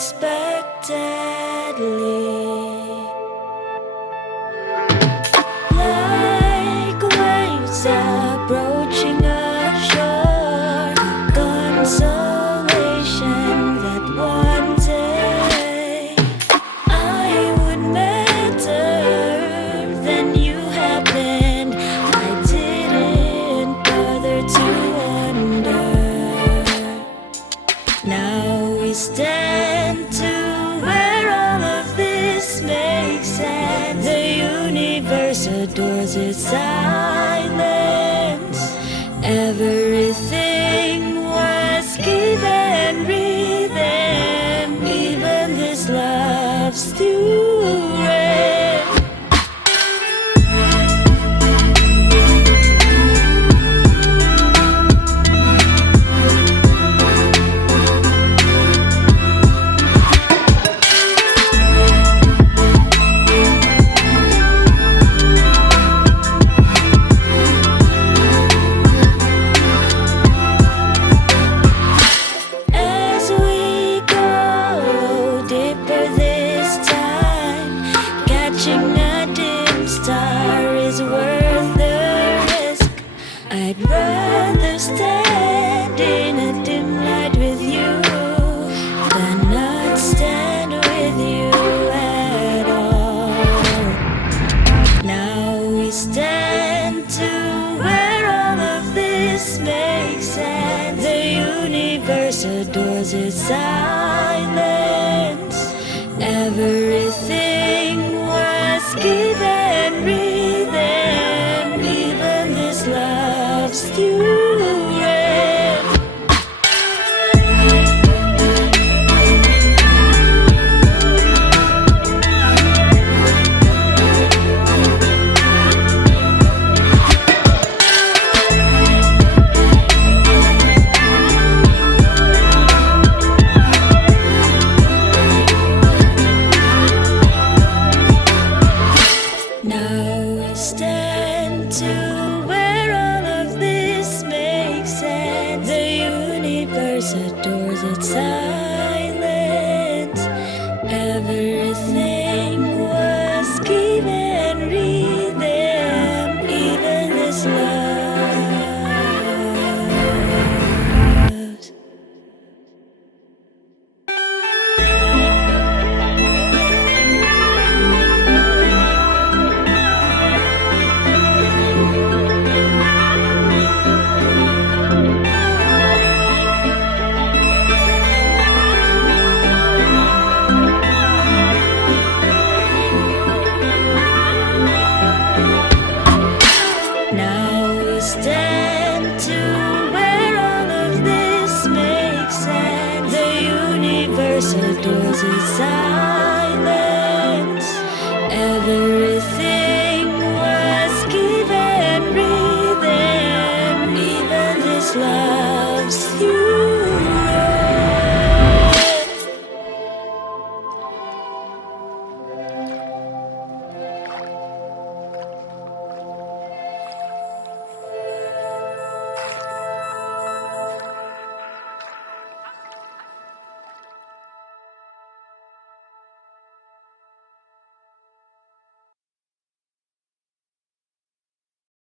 unexpectedly. Like waves approaching a shore, consolation that one day I would matter than you have been. I didn't bother to wonder. Now we stand to where all of this makes sense. The universe adores its silence. Everything was given rhythm, even this love's duet. Catching a dim star is worth the risk. I'd rather stand in a dim light with you than not stand with you at all. Now we stand to where all of this makes sense. The universe adores its silence. Everything was given rhythm, even this love's duet. Stand to where all of this makes sense. The universe adores its silence. Everything was given rhythm, even this love. Stand to where all of this makes sense. The universe adores its